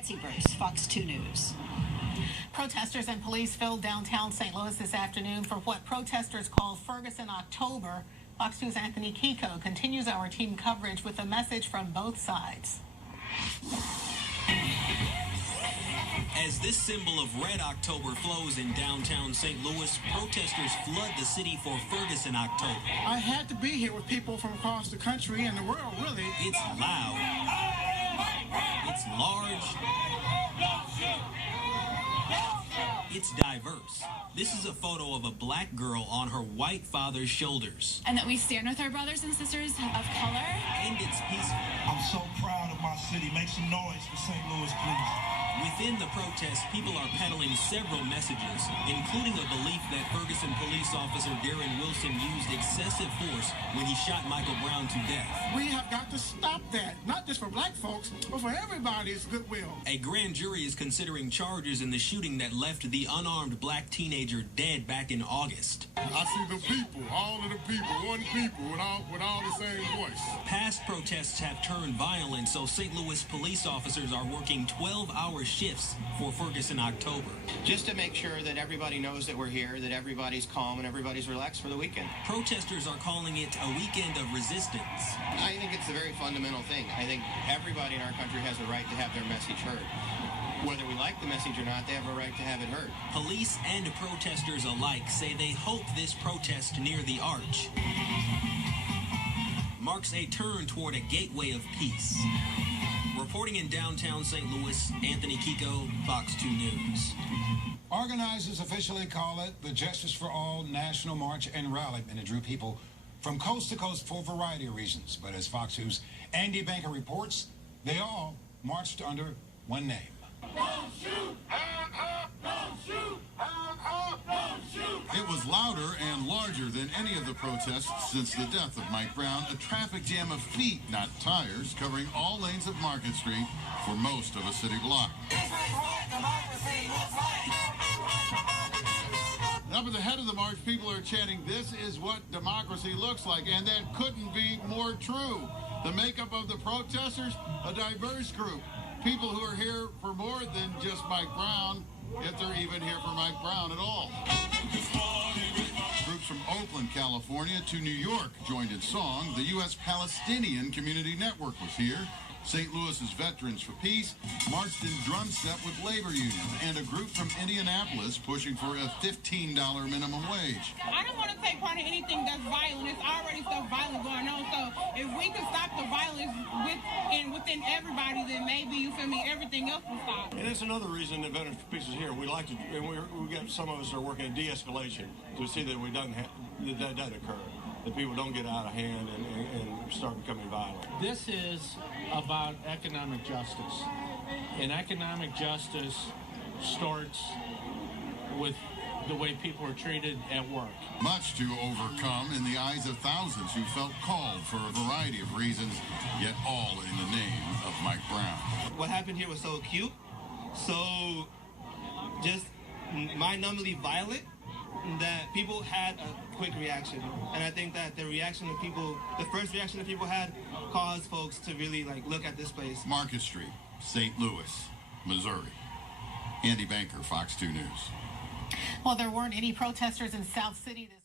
Betsy Bruce, Fox 2 News. Protesters and police filled downtown St. Louis this afternoon for what protesters call Ferguson October. Fox 2's Anthony Kiko continues our team coverage with a message from both sides. As this symbol of Red October flows in downtown St. Louis, protesters flood the city for Ferguson October. I had to be here with people from across the country and the world, really. It's loud. It's large. It's diverse. This is a photo of a black girl on her white father's shoulders. And that we stand with our brothers and sisters of color. And it's peaceful. I'm so proud of my city. Make some noise for St. Louis, please. Within the protest, people are peddling several messages, including a belief that Ferguson police officer Darren Wilson used excessive force when he shot Michael Brown to death. We have got to stop that, not just for black folks, but for everybody's goodwill. A grand jury is considering charges in the shooting that left the unarmed black teenager dead back in August. I see the people, all of the people, one people with all the same voice. Past protests have turned violent, so St. Louis police officers are working 12-hour shifts for Ferguson October. Just to make sure that everybody knows that we're here, that everybody's calm and everybody's relaxed for the weekend. Protesters are calling it a weekend of resistance. I think it's a very fundamental thing. I think everybody in our country has a right to have their message heard. Whether we like the message or not, they have a right to have it heard. Police and protesters alike say they hope this protest near the Arch marks a turn toward a gateway of peace. Reporting in downtown St. Louis, Anthony Kiko, Fox 2 News. Organizers officially call it the Justice for All National March and Rally, and it drew people from coast to coast for a variety of reasons. But as Fox 2's Andy Banker reports, they all marched under one name. Don't shoot! Don't shoot! Don't shoot! It was louder and larger than any of the protests since the death of Mike Brown. A traffic jam of feet, not tires, covering all lanes of Market Street for most of a city block. Up at the head of the march, people are chanting, "This is what democracy looks like," and that couldn't be more true. The makeup of the protesters, a diverse group. People who are here for more than just Mike Brown, if they're even here for Mike Brown at all. Groups from Oakland, California to New York joined in song. The U.S. Palestinian Community Network was here. St. Louis's Veterans for Peace marched in drum step with labor unions, and a group from Indianapolis pushing for a $15 minimum wage. I don't want to take part in anything that's violent. It's already stuff violent going on. So if we can stop the violence within everybody, then maybe, you feel me, everything else will stop. And that's another reason that Veterans for Peace is here. We like to, and we got some of us are working at de-escalation to see that that doesn't occur. That people don't get out of hand and start becoming violent. This is about economic justice. And economic justice starts with the way people are treated at work. Much to overcome in the eyes of thousands who felt called for a variety of reasons, yet all in the name of Mike Brown. What happened here was so acute, so just mind-numbingly violent, that people had a quick reaction. And I think that the first reaction that people had caused folks to really look at this place. Market Street, St. Louis, Missouri. Andy Banker, Fox 2 News. Well, there weren't any protesters in South City this